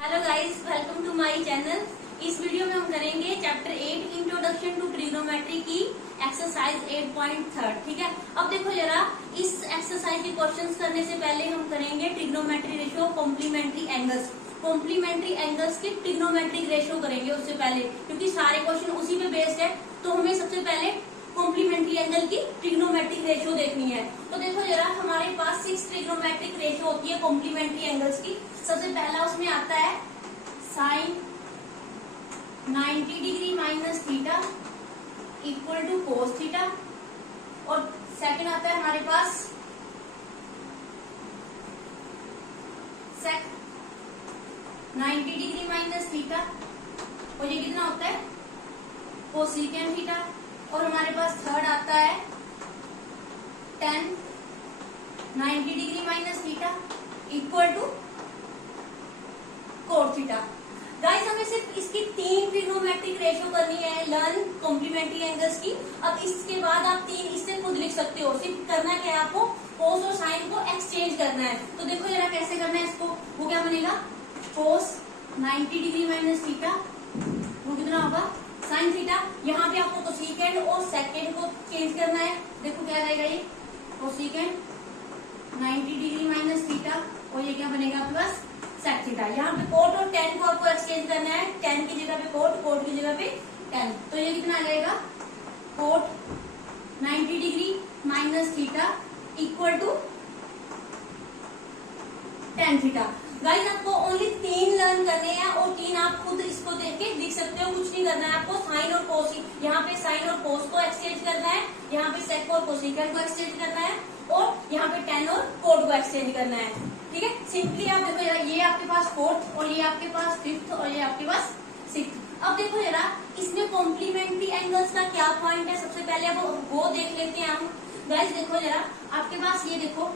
Hello guys, welcome to my channel. इस video में हम करेंगे चैप्टर 8 इंट्रोडक्शन टू ट्रिग्नोमेट्री की एक्सरसाइज 8.3। ठीक है, अब देखो जरा, इस एक्सरसाइज के क्वेश्चंस करने से पहले हम करेंगे trigonometry ratio, complementary angles. Complementary angles की ट्रिग्नोमेट्रिक रेशियो करेंगे उससे पहले, क्योंकि सारे क्वेश्चन उसी पे बेस्ड है। तो हमें सबसे पहले कॉम्प्लीमेंट्री एंगल की ट्रिग्नोमेट्रिक रेशियो देखनी है। तो देखो जरा, हमारे पास 6 ट्रिग्नोमेट्रिक रेशियो होती है कॉम्प्लीमेंट्री एंगल्स की। सबसे पहला उसमें आता है sine 90 degree minus theta equal to cos theta, और सेकंड आता है हमारे पास सेक 90 डिग्री माइनस थीटा, और ये कितना होता है कोसेकेंड थीटा, और हमारे पास थर्ड आता है tan 90 degree minus theta equal to cos theta. Guys, हमें सिर्फ इसकी 3 ट्रिग्नोमेट्रिक रेशियो करनी है लर्न कॉम्प्लीमेंट्री एंगल्स की। अब इसके बाद आप 3 इससे खुद लिख सकते हो। सिर्फ करना क्या है आपको, कोस और साइन को एक्सचेंज करना है। तो देखो जरा कैसे करना है इसको। वो क्या बनेगा, कोस 90 डिग्री माइनस थीटा, वो कितना होगा साइन थीटा। यहाँ पे आपको कोसेकेंड और सेकेंड को चेंज करना है। देखो क्या रहेगा, ये कोसेकेंड 90 डिग्री माइनस थीटा, और ये क्या बनेगा आपके पास सेक थीटा। यहाँ पे कोट और टेन को आपको एक्सचेंज करना है। टेन की जगह पे कोट, कोट की जगह पे टेन। तो ये कितना आ जाएगा, cot 90 degree minus theta equal to tan theta. Guys, आपको ओनली 3 लर्न करने हैं, और 3 आप खुद इसको देख के लिख सकते हो। कुछ नहीं करना है आपको। साइन और कोस, यहाँ पे साइन और कोस को एक्सचेंज करना है, यहाँ पे सेक और कोसेकेंड को एक्सचेंज करना है, और यहाँ पे टेन और कोट को एक्सचेंज करना है। ठीक है, सिंपली आप देखो जरा, ये आपके पास फोर्थ, और ये आपके पास फिफ्थ, और ये आपके पास सिक्स्थ। अब देखो जरा, इसमें कॉम्प्लीमेंट्री एंगल्स का क्या पॉइंट है, सबसे पहले अब वो देख लेते हैं हम। गाइस देखो जरा, आपके पास ये देखो,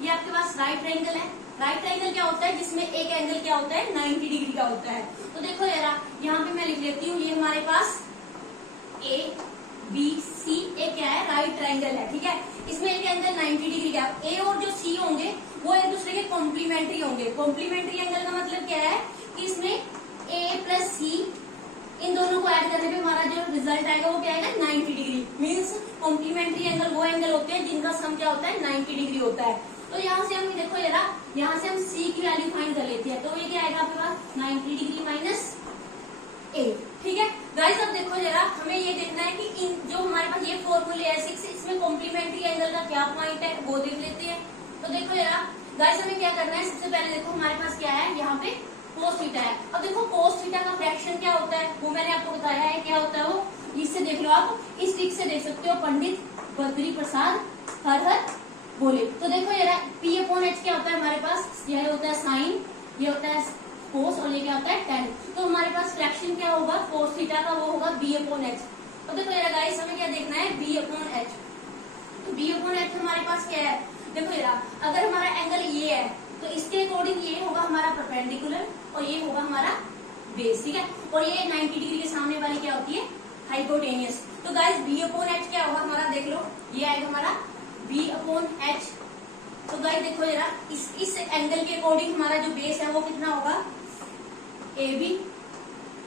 ये आपके पास राइट ट्रायंगल है। राइट ट्रायंगल क्या होता है, जिसमें एक एंगल क्या होता है 90 डिग्री का होता है। तो देखो जरा, यहाँ पे मैं लिख लेती हूँ, ये हमारे पास ए बी सी, एक क्या है राइट ट्रायंगल है। ठीक है, इसमें एक एंगल 90 डिग्री का, ए और जो सी होंगे वो एक दूसरे के कॉम्प्लीमेंट्री होंगे। कॉम्प्लीमेंट्री एंगल का मतलब क्या है कि इसमें ए प्लस सी, इन दोनों को ऐड करने पे हमारा जो रिजल्ट आएगा वो क्या आएगा 90 डिग्री। मीन्स कॉम्प्लीमेंट्री एंगल वो एंगल होते हैं जिनका सम क्या होता है 90 डिग्री होता है। तो यहाँ से हम देखो जरा, यहाँ से हम सी की वैल्यू फाइंड कर लेते हैं। तो ये क्या आएगा आपके पास 90 डिग्री माइनस ए। ठीक है गाइस, अब देखो जरा, हमें ये देखना है कि इन जो हमारे पास ये फॉर्मूले है 6, इसमें कॉम्प्लीमेंट्री एंगल का क्या पॉइंट है वो देख लेते हैं। तो देखो जरा गाइस, हमें क्या करना है, सबसे पहले देखो हमारे पास क्या है, यहाँ पे कोस थीटा है। अब देखो कोस थीटा का फ्रैक्शन क्या होता है वो मैंने आपको बताया है, क्या होता है वो, इससे देख लो आप, इस ट्रिक से देख सकते हो, पंडित बद्री प्रसाद हर हर बोले। तो देखो जरा, पी अपॉन एच क्या होता है हमारे पास, यह होता है साइन, ये होता है कोस, और ये क्या होता है टेन। तो हमारे पास फ्रैक्शन क्या होगा कोस थीटा का, वो होगा बी अपॉन एच। तो देखो जरा गाइस, हमें क्या देखना है, बी अपॉन एच। तो बी अपॉन एच हमारे पास क्या है, देखो जरा, अगर हमारा एंगल ये है तो इसके अकॉर्डिंग ये होगा हमारा परपेंडिकुलर, और ये होगा हमारा बेस। ठीक है, और ये 90 डिग्री के सामने वाली क्या होती है हाइपोटेनियस। तो गाइस, बी अपॉन एच क्या होगा हमारा, देख लो, ये आएगा हमारा बी अपॉन एच। तो गाइस देखो जरा, इस एंगल के अकॉर्डिंग हमारा जो बेस है वो कितना होगा ए बी,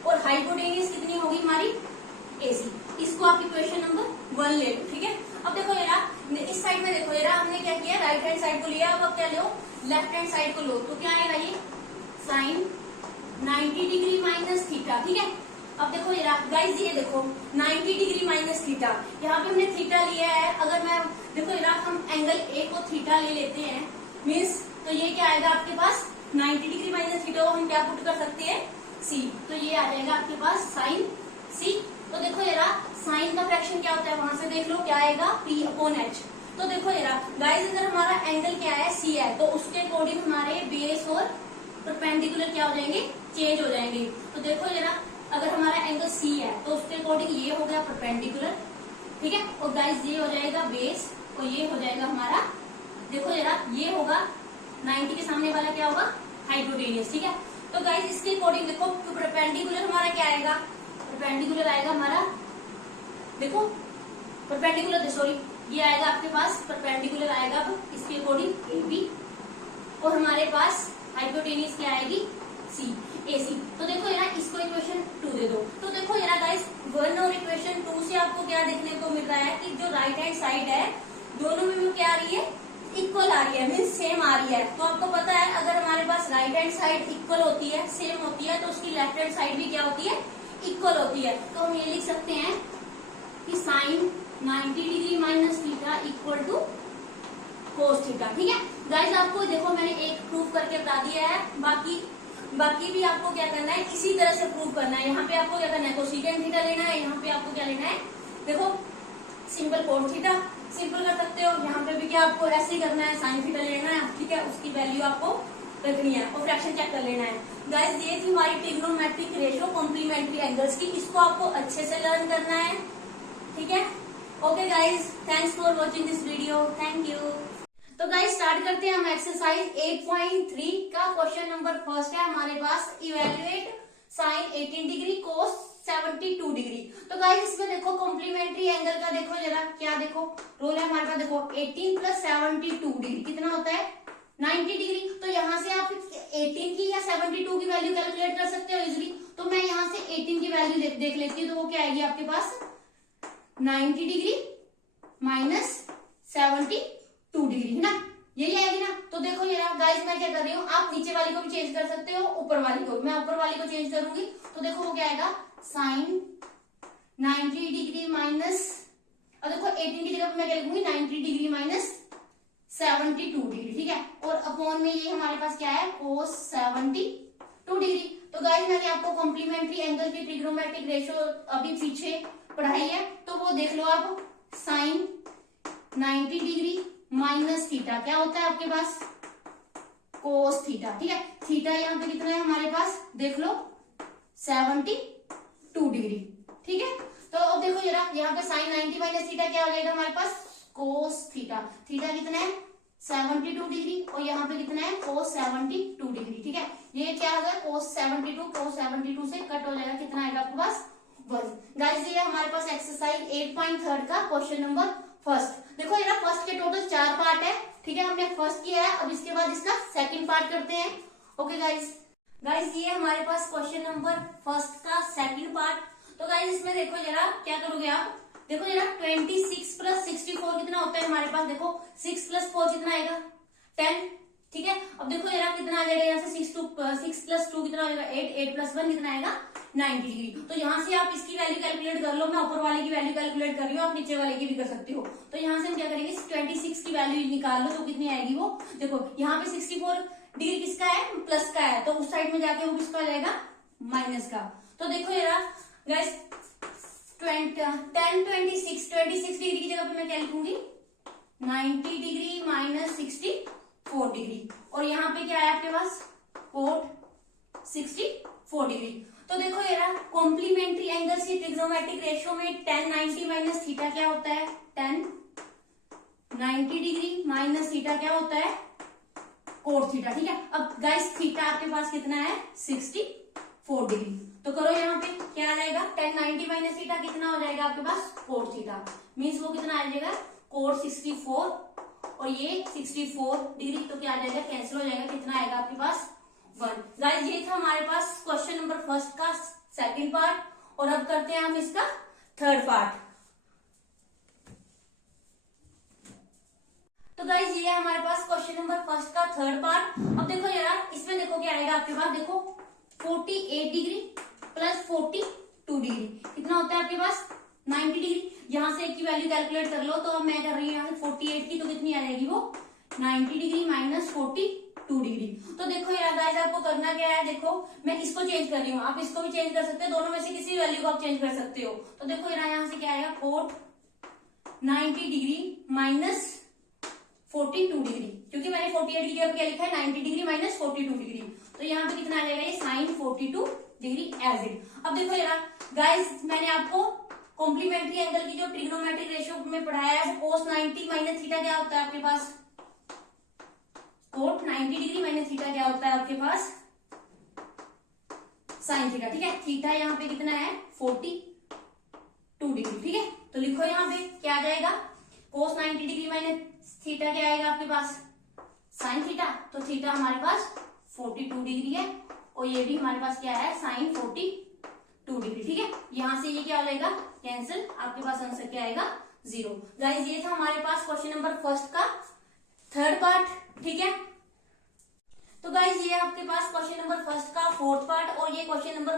और हाइपोटेनियस कितनी होगी हमारी ए सी। इसको आप इक्वेशन नंबर 1 ले लो। ठीक है, अब देखो जरा, इस साइड में देखो जरा, हमने क्या किया, राइट हैंड साइड को लिया, अब आप क्या लो, लेफ्ट हैंड साइड को लो। तो क्या आएगा, ये साइन 90 डिग्री माइनस थीटा। ठीक है, अब देखो जरा गाइस, ये देखो 90 डिग्री माइनस थीटा, यहाँ पे हमने थीटा लिया है। अगर मैं देखो जरा, हम एंगल ए को थीटा ले लेते हैं, मीन्स तो ये क्या आएगा आपके पास 90 डिग्री माइनस थीटा को हम क्या पुट कर सकते हैं सी। तो ये आ जाएगा आपके पास साइन सी। तो देखो जरा, साइन का फ्रैक्शन क्या होता है, वहां से देख लो क्या आएगा पी अपॉन एच। तो देखो जरा गाइस, अगर हमारा एंगल क्या है सी है, तो उसके अकॉर्डिंग हमारे बेस और परपेंडिकुलर क्या हो जाएंगे, चेंज हो जाएंगे। तो देखो जरा, अगर हमारा एंगल सी है तो उसके अकॉर्डिंग ये हो गया परपेंडिकुलर। ठीक है, और गाइस ये हो जाएगा बेस, और ये हो जाएगा हमारा, देखो जरा, ये होगा 90 के सामने वाला क्या होगा हाइपोटेनियस। ठीक है, तो गाइस इसके अकॉर्डिंग देखो, परपेंडिकुलर हमारा क्या आएगा, परपेंडिकुलर आएगा हमारा, देखो परपेंडिकुलर, सॉरी, ये आएगा आपके पास परपेंडिकुलर आएगा इसके अकॉर्डिंग ए बी, और हमारे पास हाइपोटेनियस क्या आएगी सी AC। तो देखो जरा इसको इक्वेशन 2 दे दो। तो देखो जरा गाइस 1 और इक्वेशन 2 से आपको क्या देखने को मिल रहा है कि जो राइट हैंड साइड है दोनों में क्या आ रही है, इक्वल आ रही है, मीन्स सेम आ रही है। तो आपको पता है अगर हमारे पास राइट हैंड साइड इक्वल होती है, सेम होती है, तो उसकी लेफ्ट हैंड साइड भी क्या होती है, इक्वल होती है। तो हम ये लिख सकते हैं कि sine 90 degree minus theta equal to cos theta. ठीक है गाइस, आपको देखो मैंने एक प्रूफ करके बता दिया है, बाकी भी आपको क्या करना है, इसी तरह से प्रूव करना है। यहाँ पे आपको क्या करना है, कोसेकेंट थीटा लेना है, यहाँ पे आपको क्या लेना है, देखो सिंपल कोस थीटा सिंपल कर सकते हो। यहाँ पे भी क्या आपको ऐसे ही करना है, साइन थीटा लेना है, ठीक है, उसकी वैल्यू आपको रखनी है और फ्रैक्शन चेक कर लेना है। गाइस ये थी हमारी ट्रिग्नोमेट्रिक रेशियो कॉम्प्लीमेंट्री एंगल्स की, इसको आपको अच्छे से लर्न करना है। ठीक है, okay guys, thanks for watching this video, thank you. तो गाइस स्टार्ट करते हैं हम एक्सरसाइज 8.3 का। क्वेश्चन नंबर फर्स्ट है हमारे पास, evaluate sine 18 degree cos 72 degree. तो गाइस इसमें देखो कॉम्प्लीमेंट्री एंगल का देखो जरा क्या, देखो रोल है हमारे पास, देखो 18 प्लस 72 डिग्री कितना होता है, 90 डिग्री। तो यहाँ से आप 18 की या 72 की वैल्यू कैलकुलेट कर सकते हो इजिली। तो मैं यहाँ से 18 की वैल्यू देख लेती हूँ, तो वो क्या आएगी आपके पास, 90 डिग्री माइनस 72 डिग्री, है ना, यही आएगी ना। तो देखो ये गाइस मैं क्या कर रही हूँ, आप नीचे वाली को भी चेंज कर सकते हो, ऊपर वाली को, मैं ऊपर वाली को चेंज करूंगी। तो देखो वो क्या आएगा, साइन 90 डिग्री माइनस, और देखो 18 की जगह मैं क्या लिखूंगी, 90 डिग्री माइनस 72 डिग्री। ठीक है, और अपॉन में ये हमारे पास क्या है, कोस 72 डिग्री। तो गाइस मैंने आपको कॉम्प्लीमेंट्री एंगल की ट्रिग्नोमेट्रिक रेशियो अभी पीछे पढ़ाई है, तो वो देख लो आप। साइन 90 डिग्री माइनस थीटा क्या होता है आपके पास, कोस थीटा। ठीक है, थीटा यहाँ पे कितना है हमारे पास, देख लो 72 डिग्री। ठीक है, तो अब देखो जरा यहाँ पे साइन 90 माइनस थीटा क्या हो जाएगा हमारे पास, कोस थीटा। थीटा कितना है, 72 डिग्री, और यहाँ पे कितना है, कोस 72 डिग्री। ठीक है, ये क्या होगा, कोस 72 से कट हो जाएगा, कितना आएगा आपके पास, 1। गाइस ये हमारे पास एक्सरसाइज 8.3 का क्वेश्चन नंबर फर्स्ट। देखो ये ना फर्स्ट के टोटल 4 पार्ट है। ठीक है, हमने फर्स्ट किया है, अब इसके बाद इसका सेकंड पार्ट करते हैं। ओके गाइस ये हमारे पास क्वेश्चन नंबर फर्स्ट का सेकंड पार्ट। तो गाइस इसमें देखो जरा क्या करोगे आप, देखो जरा 26 प्लस 64 कितना होता है हमारे पास, देखो 6 प्लस 4 कितना आएगा, 10। ठीक है, अब देखो जरा कितना आ जाएगा, यहाँ से 6 प्लस 2 कितना हो जाएगा, 8 प्लस 1 कितना आएगा, 90 डिग्री। तो यहाँ से आप इसकी वैल्यू कैलकुलेट कर लो, मैं ऊपर वाले की वैल्यू कैलकुलेट कर रही हूँ, आप नीचे वाले की भी कर सकते हो। तो यहाँ से हम क्या करेंगे, 26 की वैल्यू निकाल लो, तो कितनी आएगी वो, देखो यहाँ पे 64 डिग्री किसका है, प्लस का है, तो उस साइड में जाके वो किसका आ जाएगा, माइनस का। तो देखो जरा गाइस 26 डिग्री की जगह पे मैं क्या लिखूंगी, 90 डिग्री माइनस 64 डिग्री, और यहाँ पे क्या है आपके पास, कोट 64 डिग्री। तो देखो यार कॉम्प्लीमेंट्री एंगल्स की ट्रिग्नोमेट्रिक रेशियो में 10 90 माइनस थीटा क्या होता है, 10 90 डिग्री माइनस थीटा क्या होता है, कोट थीटा। ठीक है, अब गाइस थीटा आपके पास कितना है, 64 डिग्री। तो करो यहाँ पे क्या आ जाएगा, 10 90 माइनस थीटा कितना हो जाएगा आपके पास, कोट थीटा, मीन्स वो कितना आ जाएगा, कोट 64, और ये 64 डिग्री, तो क्या आ जाएगा, कैंसिल हो जाएगा, कितना आएगा आपके पास, 1। गाइस ये था हमारे पास क्वेश्चन नंबर फर्स्ट का सेकंड पार्ट, और अब करते हैं हम इसका थर्ड पार्ट। तो गाइस ये है हमारे पास क्वेश्चन नंबर फर्स्ट का थर्ड पार्ट। अब देखो यार इसमें देखो क्या आएगा आपके पास, देखो 48 डिग्री प्लस 42 डिग्री कितना होता है आपके पास, 90 डिग्री। यहाँ से एक की वैल्यू कैलकुलेट कर लो, तो अब मैं कर रही हूँ यहाँ से 48 की, तो कितनी आ जाएगी वो, 90 डिग्री माइनस 42 डिग्री। तो देखो यार गाइस आपको करना क्या है, देखो मैं इसको चेंज कर रही हूँ, आप इसको भी चेंज कर सकते हो, दोनों में से किसी वैल्यू को आप चेंज कर सकते हो। तो देखो यार यहाँ से क्या आएगा, कोट 90 डिग्री माइनस 42 डिग्री, क्योंकि मैंने 48 की जगह क्या लिखा है, 90 डिग्री माइनस 42 डिग्री। तो यहाँ पे कितना आ जाएगा, ये साइन 42 डिग्री एज इट। अब देखो यार गाइस मैंने आपको कॉम्प्लीमेंट्री एंगल की जो ट्रिग्नोमेट्रिक रेशियो में पढ़ाया है, वो कोस 90 माइनस थीटा क्या होता है आपके पास, कोट 90 डिग्री माइनस थीटा क्या होता है आपके पास, साइन थीटा। ठीक है, थीटा यहाँ पे कितना है, 42 डिग्री। ठीक है, तो लिखो यहाँ पे क्या आ जाएगा, कोस 90 डिग्री माइनस थीटा क्या आएगा आपके पास, साइन थीटा। तो थीटा हमारे पास 42 डिग्री है, और ये भी हमारे पास क्या है sin 42 डिग्री। ठीक है, यहाँ से ये क्या हो जाएगा कैंसिल, आपके पास आंसर क्या आएगा 0। गाइज ये था हमारे पास क्वेश्चन नंबर फर्स्ट का थर्ड पार्ट। ठीक है, तो गाइज ये आपके पास क्वेश्चन नंबर फर्स्ट का फोर्थ पार्ट और ये क्वेश्चन नंबर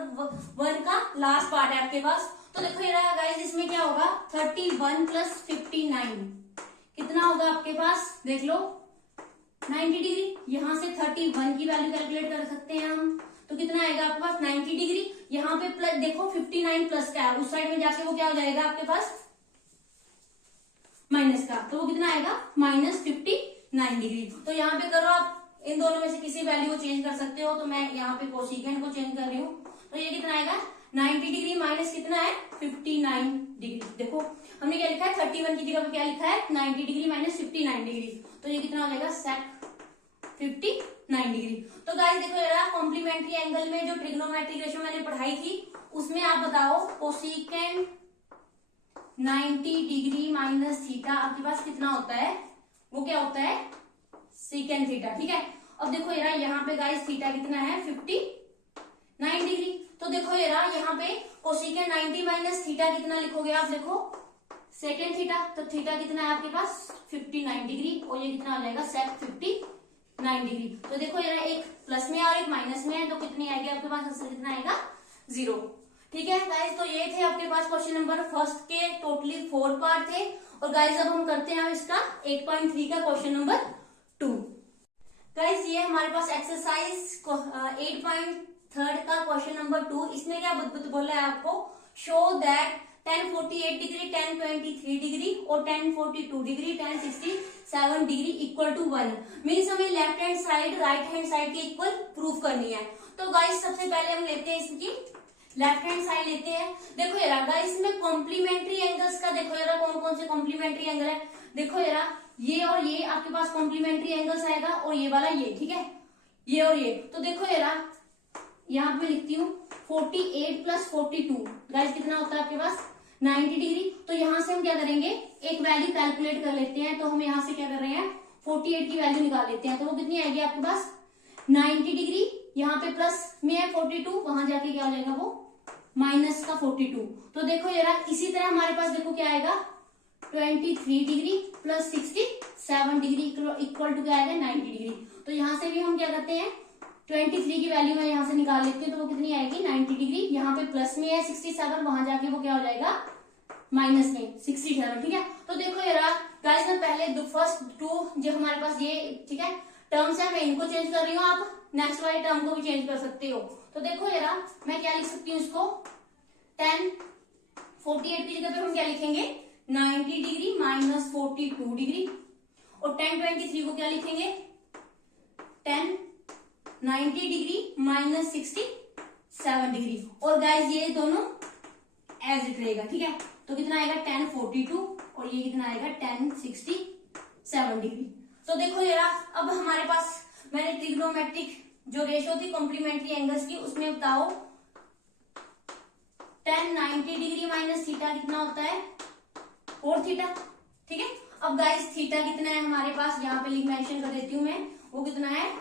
1 का लास्ट पार्ट है आपके पास। तो देखो ये रहा गाइज, इसमें क्या होगा 31 प्लस 59 कितना होगा आपके पास, देख लो 90 डिग्री। यहाँ से 31 की वैल्यू कैलकुलेट कर सकते हैं हम, तो कितना आएगा आपके पास 90 डिग्री। यहाँ पे प्लस देखो 59 प्लस का है, उस साइड में जाके वो क्या हो जाएगा आपके पास माइनस का, तो वो कितना आएगा -59 डिग्री। तो यहाँ पे करो आप इन दोनों में से किसी वैल्यू को चेंज कर सकते हो, तो मैं यहाँ पे कोसिकेंड को चेंज कर रही हूँ। तो ये कितना आएगा 90 डिग्री माइनस कितना है 59 डिग्री। देखो हमने क्या लिखा है 31 की जगह पे क्या लिखा है 90 डिग्री माइनस 59 डिग्री, तो ये कितना हो जाएगा sec 59 डिग्री। तो गाइस देखो यार कॉम्प्लीमेंट्री एंगल में जो ट्रिग्नोमेट्रिक रेशियो मैंने पढ़ाई थी उसमें आप बताओ कोसिकेंड 90 डिग्री माइनस थीटा आपके पास कितना होता है, वो क्या होता है सेकेंड थीटा। ठीक है, अब देखो यार यहाँ पे गाइस थीटा कितना है 59 डिग्री। तो देखो यार यहाँ पे कोसिकेंड 90 माइनस थीटा कितना लिखोगे आप, देखो सेकेंड थीटा, तो थीटा कितना है आपके पास 59 डिग्री और ये कितना हो जाएगा sec 59 डिग्री। तो देखो यार एक प्लस में और एक माइनस में है, तो कितनी आएगी आपके पास आंसर कितना आएगा 0। ठीक है गाइज, तो ये थे आपके पास क्वेश्चन नंबर फर्स्ट के टोटली 4 पार्ट थे। और गाइज अब हम करते हैं इसका 8.3 का क्वेश्चन नंबर 2। गाइज ये हमारे पास एक्सरसाइज 8.3 का क्वेश्चन नंबर 2। इसमें क्या बोला है आपको, शो दैट 1048 डिग्री 1023 डिग्री और 1042 degree 1067 degree equal to 1 means हमें left hand side right hand side के इक्वल प्रूफ करनी है। तो गाइस सबसे पहले हम लेते हैं इसकी लेफ्ट हैंड साइड लेते हैं। देखो यार गाइस इसमें कॉम्प्लीमेंट्री एंगल्स का देखो यार कौन कौन से कॉम्प्लीमेंट्री एंगल है। देखो यार ये और ये आपके पास कॉम्प्लीमेंट्री एंगल्स आएगा और ये वाला ये, ठीक है ये और ये। तो देखो यार यहाँ पे लिखती हूँ 48 प्लस 42 गाइस कितना होता है आपके पास 90 डिग्री। तो यहाँ से हम क्या करेंगे एक वैल्यू कैलकुलेट कर लेते हैं। तो हम यहाँ से क्या कर रहे हैं 48 की वैल्यू निकाल लेते हैं। तो वो कितनी आएगी आपके पास 90 डिग्री, यहाँ पे प्लस में है 42, वहां जाके क्या हो जाएगा वो माइनस का 42। तो देखो यार इसी तरह हमारे पास देखो क्या आएगा 23 degree plus 67 degree equal to क्या आएगा 90 डिग्री। तो यहाँ से भी हम क्या करते हैं 23 की वैल्यू मैं यहाँ से निकाल लेती हूँ। तो वो कितनी आएगी 90 डिग्री, यहाँ पे प्लस में है 67, वहां जाके वो क्या हो जाएगा माइनस में 67। ठीक है, तो देखो यार गाइस मैं पहले फर्स्ट 2 जो हमारे पास ये ठीक है टर्म्स है मैं इनको चेंज कर रही हूँ, आप नेक्स्ट वाली टर्म को भी चेंज कर सकते हो। तो देखो यार मैं क्या लिख सकती हूँ इसको 1048 की जगह पे हम क्या लिखेंगे 90 डिग्री माइनस 42 डिग्री और 1023 को क्या लिखेंगे 90 डिग्री माइनस 67 डिग्री। और गाइस ये दोनों एज इट रहेगा। ठीक है, तो कितना आएगा 1042 और ये कितना आएगा 1067 डिग्री। तो देखो यार अब हमारे पास मैंने ट्रिग्नोमेट्रिक जो रेशियो थी कॉम्प्लीमेंट्री एंगल्स की उसमें बताओ 1090 डिग्री माइनस थीटा कितना होता है 4 थीटा। ठीक है, अब गाइस थीटा कितना है हमारे पास यहाँ पे लिख मेंशन कर देती हूँ मैं, वो कितना है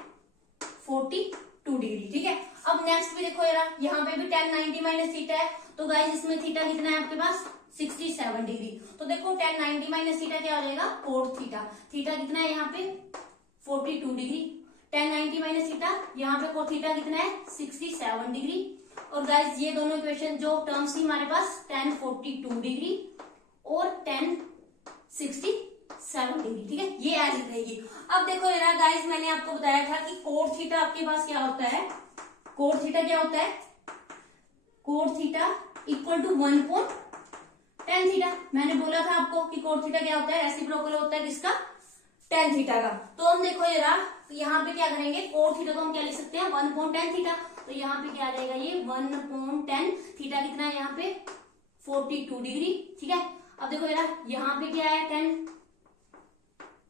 42 डिग्री। ठीक है, अब नेक्स्ट भी देखो यार यहाँ पे भी 1090 माइनस थीटा है। तो गाइस इसमें थीटा कितना है आपके पास 67 डिग्री। तो देखो 1090 माइनस थीटा क्या हो जाएगा 4 थीटा। थीटा कितना है यहाँ पे 42 डिग्री, 1090 माइनस थीटा यहाँ पे को थीटा कितना है 67 डिग्री। और गाइस ये दोनों इक्वेशन जो टर्म्स थी हमारे पास 1042 डिग्री और 1067 डिग्री। ठीक है, ये एज इट रहेगी। अब देखो यार गाइस मैंने आपको बताया था कि कोट थीटा आपके पास क्या होता है, कोट थीटा क्या होता है cot theta equal to 1/tan theta. मैंने बोला था आपको कि कोट थीटा क्या होता है रेसिप्रोकल होता है किसका tan थीटा का। तो हम देखो यार यहाँ पे क्या करेंगे कोट थीटा को हम क्या लिख सकते हैं 1/tan थीटा। तो यहाँ पे क्या आ जाएगा ये 1/tan थीटा कितना है यहाँ पे 42 डिग्री। ठीक है, अब देखो यार यहाँ पे क्या है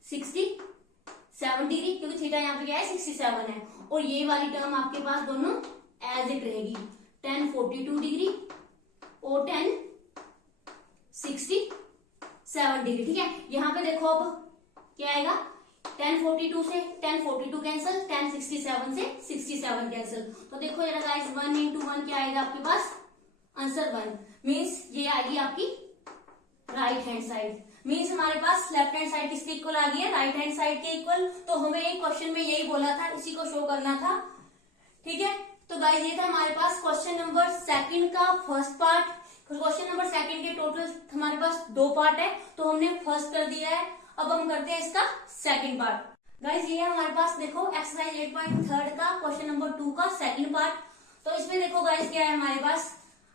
1067 डिग्री क्योंकि थीटा यहाँ पे क्या है 67 है। और ये वाली टर्म आपके पास दोनों एज इट रहेगी 1042 डिग्री और 1067 डिग्री। ठीक है, यहाँ पे देखो अब क्या आएगा 1042 से 1042 कैंसिल, 67 से 67 कैंसिल। तो देखो जरा गाइस 1 into 1 क्या आएगा आपके पास, आंसर 1 मीन्स ये आएगी आपकी राइट हैंड साइड। मीन्स हमारे पास लेफ्ट हैंड साइड किसके इक्वल आ गई है, राइट हैंड साइड के इक्वल। तो हमें एक क्वेश्चन में यही बोला था, इसी को शो करना था। ठीक है, तो गाइस ये था हमारे पास क्वेश्चन नंबर सेकंड का first part. Question number second के टोटल हमारे पास 2 पार्ट है, तो हमने फर्स्ट कर दिया है। अब हम करते हैं इसका सेकंड पार्ट। गाइस ये है हमारे पास देखो एक्सरसाइज 8.3 का क्वेश्चन नंबर 2 का सेकंड पार्ट। तो इसमें देखो गाइस क्या है हमारे पास,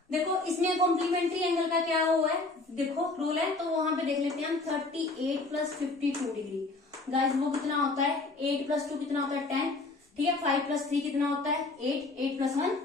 देखो इसमें कॉम्प्लीमेंट्री एंगल का क्या हुआ है, देखो रूल है, तो वहां पे देख लेते हैं हम 38 प्लस 52 डिग्री। गाइस वो कितना होता है, 8 प्लस 2 कितना होता है 10, ठीक है, 5 प्लस 3 कितना होता है 8, 8 प्लस 1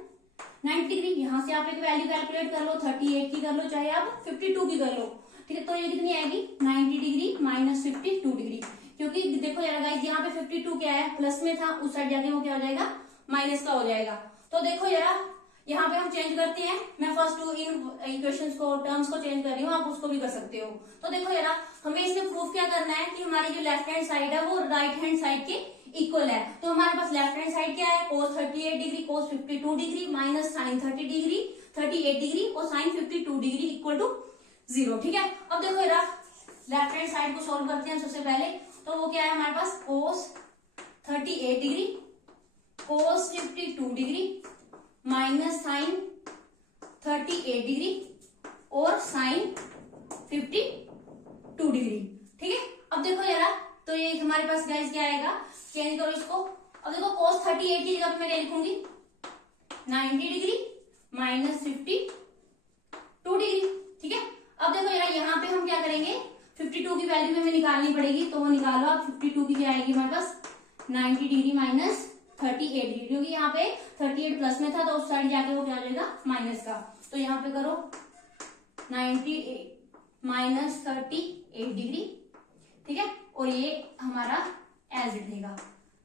90 डिग्री। यहाँ से आप एक वैल्यू कैलकुलेट कर लो, 38 की कर लो चाहे आप 52 की कर लो, ठीक है। तो ये कितनी आएगी 90 डिग्री माइनस 52 डिग्री, क्योंकि देखो यार गाइस यहाँ पे 52 क्या है प्लस में था, उस साइड जाके वो क्या हो जाएगा माइनस का हो जाएगा। तो देखो यार यहाँ पे हम चेंज करते हैं, मैं फर्स्ट 2 इन इक्वेशंस को टर्म्स को चेंज कर रही हूँ, आप उसको भी कर सकते हो। तो देखो यार हमें इसमें प्रूफ क्या करना है कि हमारी जो लेफ्ट हैंड साइड है वो राइट हैंड साइड के इक्वल है। तो हमारे पास लेफ्ट हैंड साइड क्या है, cos 38 degree cos 52 degree minus sine 38 degree और साइन 52 डिग्री इक्वल टू 0, ठीक है। अब देखो यार लेफ्ट हैंड साइड को सॉल्व करते हैं सबसे पहले। तो वो क्या है हमारे पास cos 38 degree cos 52 degree minus sine 38 degree और साइन 52 डिग्री, ठीक है। अब देखो यार तो ये हमारे पास गाइस क्या आएगा, चेंज करो इसको। अब देखो cos 38 की जगह मैं क्या लिखूंगी 90 डिग्री माइनस 52 डिग्री, ठीक है। अब देखो यार यहाँ पे हम क्या करेंगे 52 की वैल्यू हमें निकालनी पड़ेगी, तो वो निकालो आप। 52 की क्या आएगी हमारे पास 90 डिग्री माइनस 38 डिग्री, क्योंकि यहाँ पे 38 प्लस में था तो उस साइड जाके वो क्या हो जाएगा माइनस का। तो यहाँ पे करो 90 माइनस 38 डिग्री, ठीक है। और ये हमारा एज इट रहेगा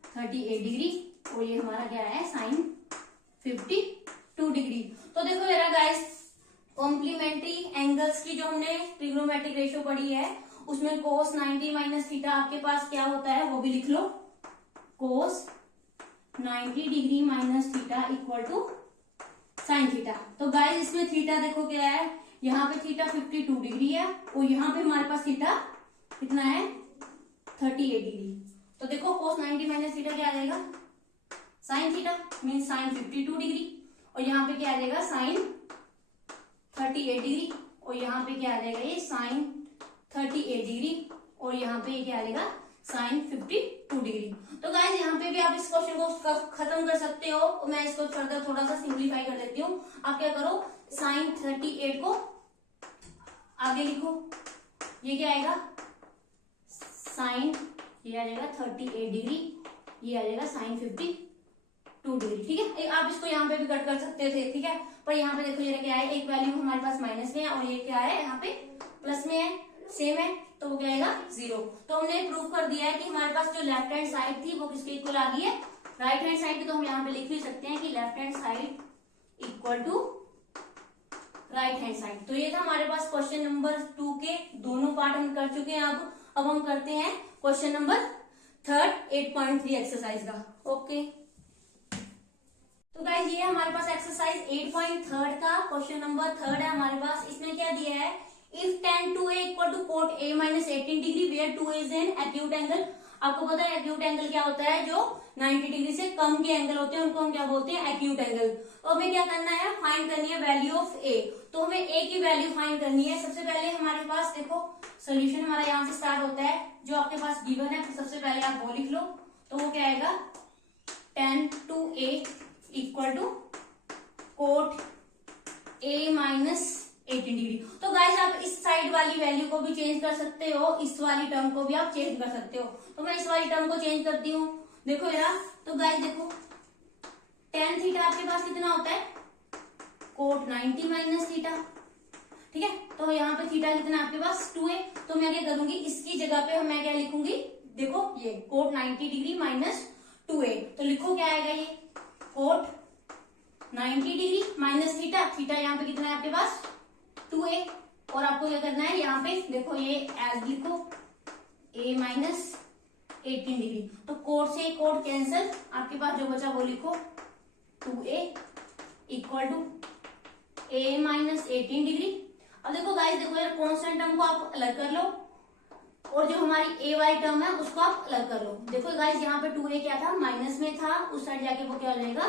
38 डिग्री और ये हमारा क्या है साइन 52 डिग्री। तो देखो मेरा गाइस कॉम्प्लीमेंट्री एंगल्स की जो हमने ट्रिग्नोमेट्रिक रेशियो पढ़ी है उसमें cos 90 माइनस थीटा आपके पास क्या होता है वो भी लिख लो, cos 90 degree minus theta equal to sine theta. तो गाइस इसमें थीटा देखो क्या है, यहाँ पे थीटा 52 डिग्री है और यहाँ पे हमारे पास थीटा कितना है 38 डिग्री। तो देखो cos 90 माइनस थीटा क्या आ जाएगा sine theta mean sine 52 degree और यहाँ पे क्या आ जाएगा साइन 38 डिग्री और यहाँ पे क्या आ जाएगा ये साइन 38 डिग्री और यहाँ पे क्या आ जाएगा साइन 52 डिग्री। तो गाइस यहाँ पे भी आप इस क्वेश्चन को खत्म कर सकते हो, मैं इसको फर्दर थोड़ा सा सिंप्लीफाई कर देती हूँ। आप क्या करो साइन 38 को आगे लिखो, ये क्या आएगा साइन, ये आ जाएगा 38 डिग्री, ये आ जाएगा साइन 52 डिग्री, ठीक है। आप इसको यहाँ पे भी कट कर सकते थे, ठीक है। पर यहाँ पे देखो ये क्या है, एक वैल्यू हमारे पास माइनस में है और ये क्या है यहाँ पे प्लस में है, सेम है, तो वो क्या आएगा 0। तो हमने प्रूव कर दिया है कि हमारे पास जो लेफ्ट हैंड साइड थी वो किसके इक्वल आ गई है राइट हैंड साइड की। तो हम यहाँ पे लिख भी सकते हैं कि left hand side equal to right hand side. तो ये था हमारे पास क्वेश्चन नंबर 2 के दोनों पार्ट हम कर चुके हैं। अब हम करते हैं क्वेश्चन नंबर 8.3 एक्सरसाइज का। ओके तो गाइस ये हमारे पास एक्सरसाइज 8.3 का क्वेश्चन नंबर 3 है हमारे पास। इसमें क्या दिया है, if tan 2a equal to cot a minus 18 degree where 2a is an acute angle. आपको पता है एक्यूट एंगल क्या होता है, जो 90 डिग्री से कम के एंगल होते हैं उनको हम क्या बोलते हैं एक्यूट एंगल। तो हमें क्या करना है, फाइंड करनी है वैल्यू ऑफ a। तो हमें a की वैल्यू फाइंड करनी है। सबसे पहले हमारे पास देखो सोल्यूशन हमारा यहाँ से स्टार्ट होता है, जो आपके पास गिवन है तो सबसे पहले आप वो लिख लो। तो वो क्या आएगा tan 2a equal to cot a minus 18 degree. तो गाइस आप इस साइड वाली वैल्यू को भी चेंज कर सकते हो, इस वाली टर्म को भी आप चेंज कर सकते हो। तो मैं इस वाली टर्म को चेंज करती हूँ। देखो यार तो गाइस देखो tan थीटा आपके पास कितना होता है cot 90 माइनस थीटा, ठीक है। तो यहाँ पे थीटा कितना आपके पास 2a। तो मैं क्या करूंगी इसकी जगह पे मैं क्या लिखूंगी, देखो ये cot 90 डिग्री माइनस 2a। तो लिखो क्या आएगा ये cot 90 degree minus theta, theta यहाँ पे कितना है आपके पास 2a। और आपको क्या करना है यहाँ पे देखो ये एज लिखो a माइनस 18 डिग्री। तो कोड से कोड कैंसिल, आपके पास जो बचा वो लिखो 2a equal to a minus 18 degree. अब देखो गाइस, देखो यार कॉन्स्टेंट टर्म को आप अलग कर लो और जो हमारी a वाली टर्म है उसको आप अलग कर लो। देखो गाइस, यहाँ पे 2a क्या था, माइनस में था, उस साइड जाके वो क्या हो जाएगा,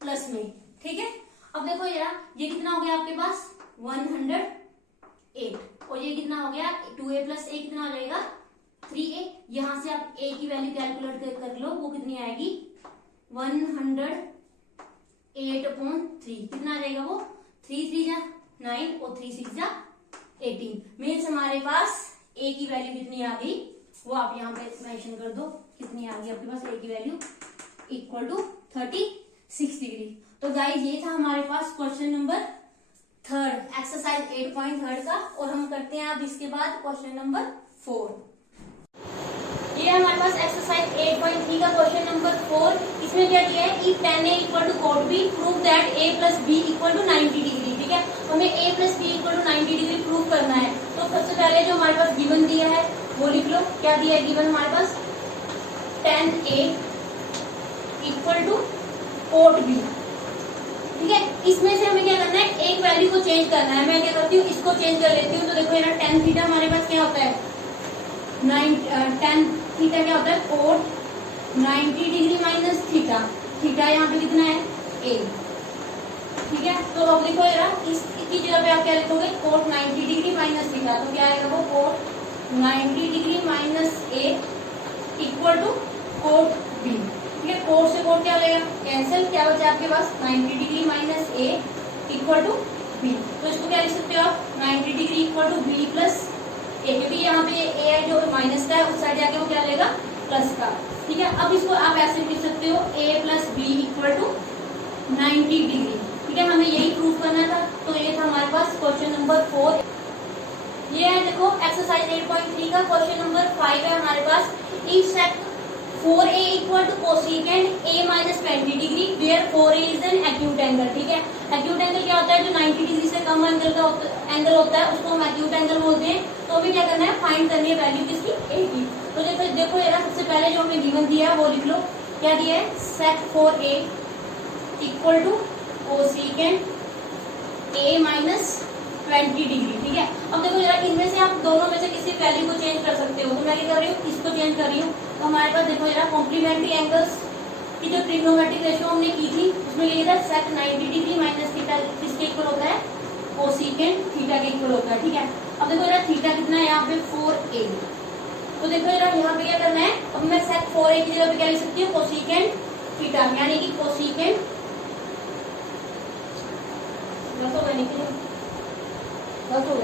प्लस में। ठीक है, अब देखो यार ये कितना हो गया आपके पास 108, और ये कितना हो गया 2a प्लस a कितना हो जाएगा 3a। यहां से आप a की वैल्यू कैलकुलेट कर लो, वो कितनी आएगी 108/3। कितना आ जाएगा वो 3 3 जा 9 और 3 6 जा 18। मीन्स हमारे पास a की वैल्यू कितनी आ गई, वो आप यहाँ पे मेंशन कर दो, कितनी आ गई आपके पास a की वैल्यू इक्वल टू 36 डिग्री। तो गाइस ये था हमारे पास क्वेश्चन नंबर 3 एक्सरसाइज 8.3 का, और हम करते हैं अब इसके बाद क्वेश्चन नंबर 4। ये हमारे पास एक्सरसाइज 8.3 का क्वेश्चन नंबर 4। इसमें क्या दिया है, if tan a equal to cot b prove that a plus b equal to 90 degree. ठीक है, हमें a plus b equal to 90 degree prove करना है। तो सबसे पहले जो हमारे पास गिवन दिया है वो लिख लो। क्या दिया है गिवन हमारे पास, tan a equal to cot b। ठीक है, इसमें से हमें क्या करना है, एक वैल्यू को चेंज करना है। मैं क्या करती हूँ, इसको चेंज कर लेती हूँ। तो देखो यहाँ tan थीटा हमारे पास क्या होता है, tan थीटा क्या होता है cot 90 degree minus theta. Theta यहाँ पे कितना है a। ठीक है, तो अब देखो यार इसकी जगह पे आप क्या लिखोगे, कोट 90 डिग्री माइनस थीटा। तो क्या आएगा वो cot 90 degree minus a equal to cot b। ठीक है, कोट से कोट क्या लेगा कैंसिल, क्या बचा आपके पास 90 degree minus a equal to b। तो इसको क्या लिख सकते हो आप 90 degree equal to b plus a, क्योंकि यहाँ पे a है जो माइनस का है, उस साइड जाके वो क्या लेगा प्लस का। ठीक है, अब इसको आप ऐसे लिख सकते हो a plus b equal to 90 degree. ठीक है, हमें यही प्रूव करना था। तो ये था हमारे पास क्वेश्चन नंबर 4। ये है देखो एक्सरसाइज 8.3 का क्वेश्चन नंबर 5 है हमारे पास। If sec 4a equal to cosecant a minus 20 degree where 4a is an acute angle. ठीक है, एक्यूट एंगल क्या होता है, जो 90 डिग्री से कम एंगल का एंगल होता है उसको हम एक्यूट एंगल बोलते हैं। तो अभी क्या करना है, फाइंड करनी है वैल्यू किसकी a की। तो देखो यार सबसे पहले जो हमें गिवन दिया है वो लिख लो। क्या दिया है, sec 4a equal to cosecant a minus 20 degree. ठीक है, अब देखो जरा इनमें से आप दोनों में से किसी वैल्यू को चेंज कर सकते हो। तो मैं क्या कर रही हूँ, इसको चेंज कर रही हूँ। तो हमारे पास देखो जरा कॉम्प्लीमेंट्री एंगल्स की जो ट्रिग्नोमेट्रिक रेशियो हमने की थी उसमें ये था सेक 90 डिग्री माइनस थीटा किसके इक्वल होता है, कोसेकेंट थीटा के इक्वल होता है। ठीक है, अब देखो जरा थीटा कितना है यहाँ पे 4a। तो देखो जरा यहाँ पे क्या करना है, अब मैं सेक 4a की जगह पे क्या लिख सकती हूँ, कोसेकेंट थीटा, यानी कि कोसेकेंट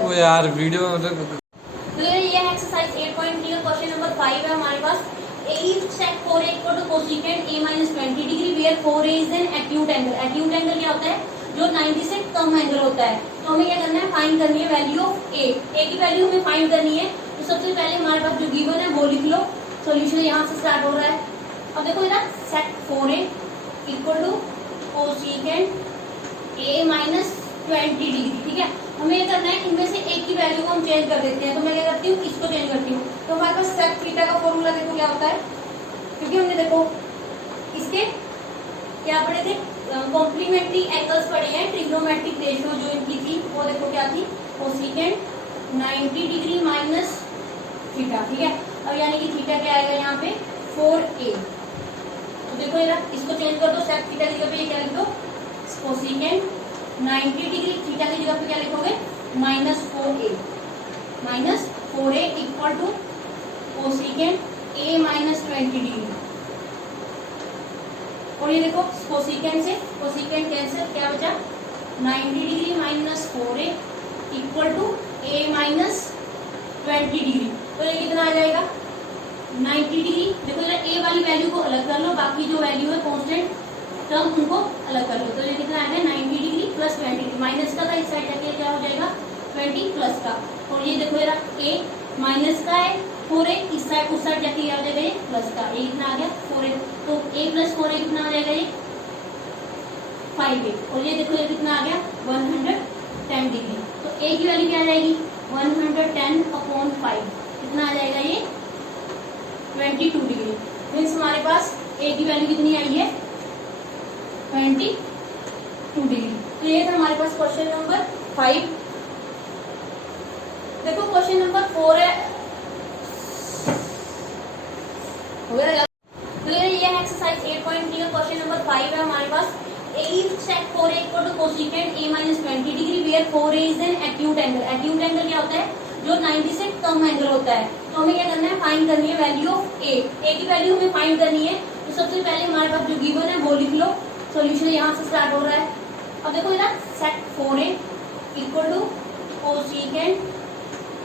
वो यार वीडियो तो ये एक्सरसाइज 8.3 का क्वेश्चन नंबर 5 है हमारे पास। If sec 4a equal to cosecant a minus 20 degree where 4a is an acute angle. Acute angle क्या होता है, जो 90 से कम एंगल होता है। तो हमें क्या करना है, फाइंड करनी है वैल्यू ऑफ a। a की वैल्यू हमें फाइंड करनी है। तो सबसे पहले हमारे पास जो गिवन है वो लिख लो। सॉल्यूशन यहाँ से स्टार्ट हो रहा है। अब देखो ना sec 4a equal to cosecant a minus 20 degree. ठीक है, हमें ये करना है, इनमें से एक की वैल्यू को हम चेंज कर देते हैं। तो मैं क्या करती हूँ, इसको चेंज करती हूँ। तो हमारे पास सेक थीटा का फॉर्मूला देखो क्या होता है, क्योंकि हमने देखो इसके क्या पढ़े थे, कॉम्प्लीमेंट्री एंगल्स पढ़े हैं, ट्रिग्नोमेट्रिक रेशियो जो इनकी थी वो देखो क्या थी, कोसेकेंट 90 डिग्री माइनस थीटा। ठीक है, अब यानी कि थीटा क्या आएगा यहाँ पे 4a। तो देखो ये इसको चेंज कर दो, सेक थीटा की जगह पे ये क्या लिख दो, कोसेकेंट 90 डिग्री थीटा की जगह पे क्या लिखोगे minus 4a equal to cosecant a minus 20 degree. और ये देखो कोसेकेंट से कोसेकेंट कैंसिल, क्या बचा 90 degree minus 4a equal to a minus 20 degree. तो ये कितना आ जाएगा 90 डिग्री। देखो a वाली वैल्यू को अलग कर लो, बाकी जो वैल्यू है कॉन्स्टेंट टर्म उनको अलग कर लो। तो ये कितना आएगा 90 डिग्री प्लस 20 डिग्री, माइनस का था इस साइड जाके क्या हो जाएगा 20 प्लस का। और ये देखो यार a माइनस का है 4a, इस साइड उस साइड जाके क्या हो जाएगा ये प्लस का। ये कितना आ गया 4a, तो a प्लस 4a कितना हो जाएगा ये 5a। और ये देखो ये कितना आ गया 110 डिग्री। तो a की वैल्यू क्या आ जाएगी 110/5, कितना आ जाएगा ये 22 डिग्री। मीन्स हमारे पास ए की वैल्यू कितनी आई है 22 डिग्री। तो ये था हमारे पास क्वेश्चन नंबर 5। देखो क्वेश्चन नंबर 4 है, तो ये एक्सरसाइज 8.3 का क्वेश्चन नंबर 5 है हमारे पास। If sec 4a equal to cosecant a minus 20 degree where 4a is an acute angle। acute angle क्या होता है, जो 90 से कम एंगल होता है। तो हमें क्या करना है, फाइंड करनी है वैल्यू ऑफ a। a की वैल्यू हमें फाइंड करनी है। तो सबसे पहले हमारे पास जो गिवन है वो लिख लो, सॉल्यूशन यहाँ से स्टार्ट हो रहा है। अब देखो इधर sec 4a equal to cosecant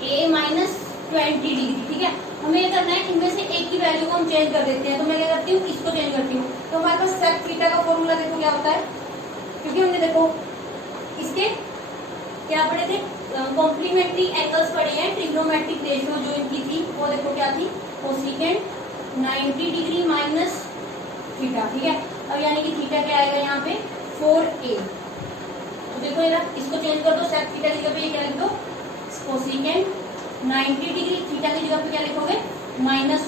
a minus 20 degree, ठीक है। हमें ये करना है, इनमें से एक की वैल्यू को हम चेंज कर देते हैं। तो मैं क्या करती हूँ, इसको चेंज करती हूँ। तो हमारे पास सेक थीटा का फॉर्मूला देखो क्या होता है, क्योंकि हमने देखो इसके क्या पढ़े थे, कॉम्प्लीमेंट्री एंगल्स पढ़े हैं, ट्रिग्नोमेट्रिक रेशियो जो इनकी थी वो देखो क्या थी, कोसेकेंट 90 डिग्री माइनस थीटा, ठीक है। अब यानी कि थीटा क्या आएगा यहाँ पे 4a। तो देखो यार इसको चेंज कर दो, सेक थीटा की जगह पे ये क्या लिख दो, कोसेकेंट 90 डिग्री, थीटा की जगह पे क्या लिखोगे minus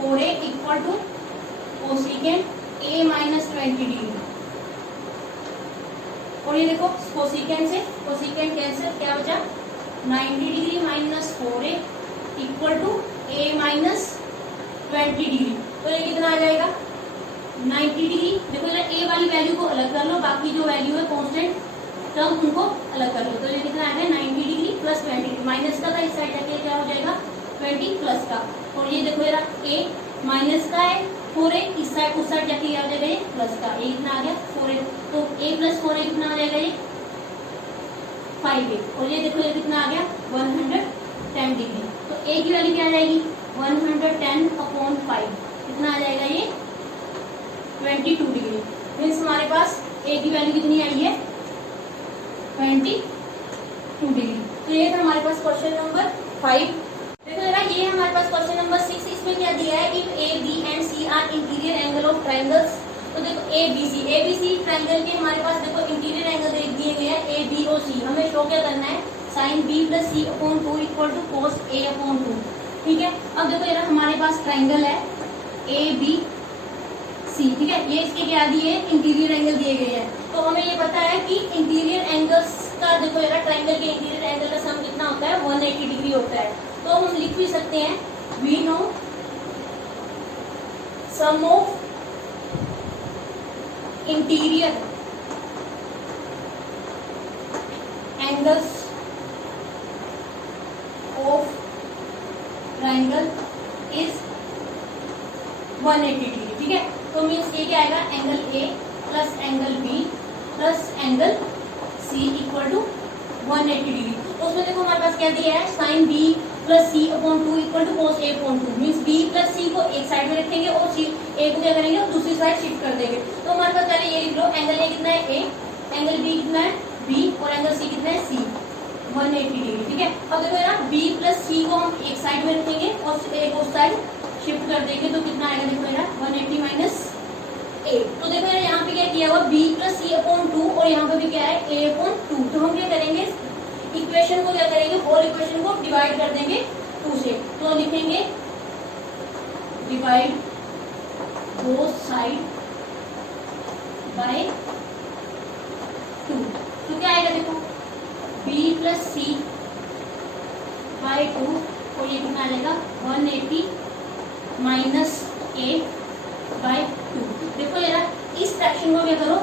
4a equal to cosecant a minus 20 degree. और ये देखो कोसेकेंट से कोसेकेंट कैंसिल, क्या बचा 90 degree minus 4a equal to a minus 20 degree. तो ये कितना आ जाएगा 90 डिग्री। देखो जरा a वाली वैल्यू को अलग कर लो, बाकी जो वैल्यू है कांस्टेंट तब उनको अलग कर लो। तो ये कितना आ गया 90 डिग्री प्लस 20 डिग्री, माइनस का था इस साइड जाके क्या हो जाएगा 20 प्लस का। और ये देखो यार a माइनस का है 4a, इस साइड उस साइड जाके क्या हो जाएगा ये प्लस का। ये कितना आ गया 4a, तो a प्लस 4a कितना आ जाएगा ये 5a। और ये देखो ये कितना आ गया 110 डिग्री। तो a की वैल्यू क्या आ जाएगी 110/5, कितना आ जाएगा ये 22 डिग्री। मीन्स हमारे पास a की वैल्यू कितनी आई है 22 डिग्री। तो ये था हमारे पास क्वेश्चन नंबर 5। देखो जरा ये हमारे पास क्वेश्चन नंबर 6। इसमें क्या दिया है, if A B and C are interior angle of triangles. तो देखो ए बी सी ट्रायंगल के हमारे पास देखो इंटीरियर एंगल दिए गए हैं ए बी और सी। हमें शो क्या करना है, sine B plus C upon 2 equal to cos A upon 2, ठीक है। अब देखो यार हमारे पास ट्रायंगल है ए बी सी, ठीक है। ये इसके क्या दिए इंटीरियर एंगल दिए गए हैं। तो हमें ये पता है कि इंटीरियर एंगल्स का देखो यार ट्रायंगल के इंटीरियर एंगल का सम कितना होता है 180 डिग्री होता है। तो हम लिख भी सकते हैं we know sum of interior angles of triangle is 180 degree, ठीक है। तो मीन्स ये क्या आएगा, angle A plus angle B plus angle C equal to 180 degree. तो उसमें देखो हमारे पास क्या दिया है, sine B plus C upon 2 equal to cos A upon 2। Means B plus C को एक साइड में रखेंगे और सी ए को क्या करेंगे और दूसरी साइड शिफ्ट कर देंगे। तो हमारे पास पहले ये लिख लो, एंगल ए कितना है ए, एंगल बी कितना है बी और एंगल सी कितना है सी, 180 डिग्री, ठीक है। अब देखो यार बी प्लस सी को हम एक साइड में रखेंगे और ए को साइड शिफ्ट कर देंगे। तो कितना आएगा देखो यार 180 माइनस ए। तो देखो यार यहाँ पे क्या किया हुआ b प्लस सी अपॉन 2 और यहाँ पे भी क्या है a अपॉन 2। तो हम क्या करेंगे, इक्वेशन को क्या करेंगे, होल इक्वेशन को डिवाइड कर देंगे 2 से। तो लिखेंगे डिवाइड बोथ साइड बाय 2। तो क्या आएगा देखो b प्लस सी बाय 2 और ये कितना आ जाएगा 180 माइनस a बाय 2। देखो यार इस फ्रैक्शन को क्या करो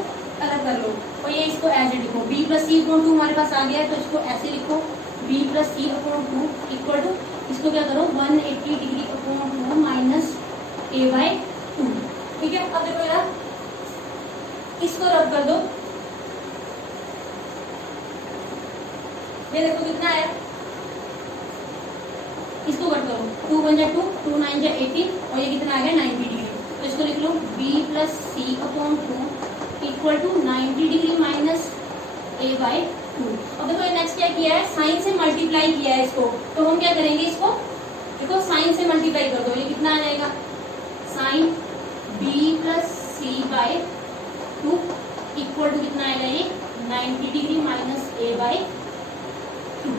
अलग कर लो और ये इसको एज इट लिखो, b प्लस सी अपॉन 2 हमारे पास आ गया है। तो इसको ऐसे लिखो b plus C upon 2 equal to इसको क्या करो 180 degree upon 2 minus a by 2, ठीक है। अब देखो यार इसको रब कर दो, ये देखो कितना आया, इसको कट करो 2 1 जा 2, 2 9 जा 18 और ये कितना आ गया 90 डिग्री। तो इसको लिख लो b plus C upon 2 equal to 90 degree minus a by 2। अब देखो नेक्स्ट क्या किया है, साइन से मल्टीप्लाई किया है इसको। तो हम क्या करेंगे, इसको देखो साइन से मल्टीप्लाई कर दो, ये कितना आ जाएगा sine b plus C by 2 equal to कितना आएगा ये 90 डिग्री माइनस a बाय 2।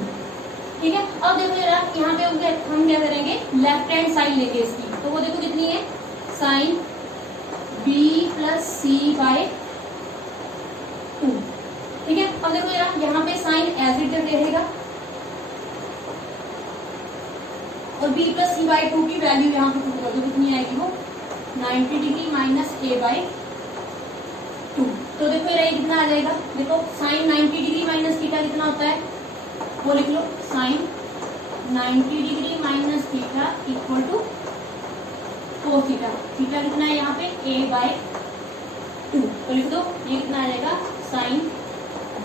ठीक है। अब देखो जरा यहाँ पे हम क्या करेंगे, लेफ्ट हैंड साइड लेंगे इसकी, तो वो देखो कितनी है, sine B plus C by 2। ठीक है। अब देखो जरा यहाँ पे साइन एज इट रहेगा और b प्लस सी बाई 2 की वैल्यू यहाँ पे पुट कर दो, कितनी आएगी वो 90 डिग्री माइनस a बाई 2। तो देखो ये कितना आ जाएगा, देखो साइन 90 डिग्री माइनस थीटा कितना होता है, वो लिख लो, sine 90 degree minus theta equal to cos theta. Theta कितना है यहाँ पे a बाई 2, तो लिख दो ये कितना आ जाएगा, sine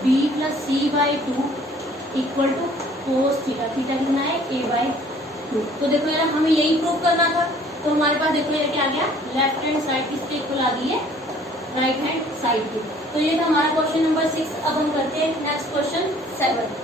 b plus C by 2 equal to cos theta. Theta कितना है a बाई 2। तो देखो यार हमें यही प्रूव करना था, तो हमारे पास देखो ये क्या आ गया, लेफ्ट हैंड साइड किसके इक्वल आ गई है, राइट हैंड साइड की। तो ये था हमारा क्वेश्चन नंबर 6। अब हम करते हैं नेक्स्ट क्वेश्चन 7।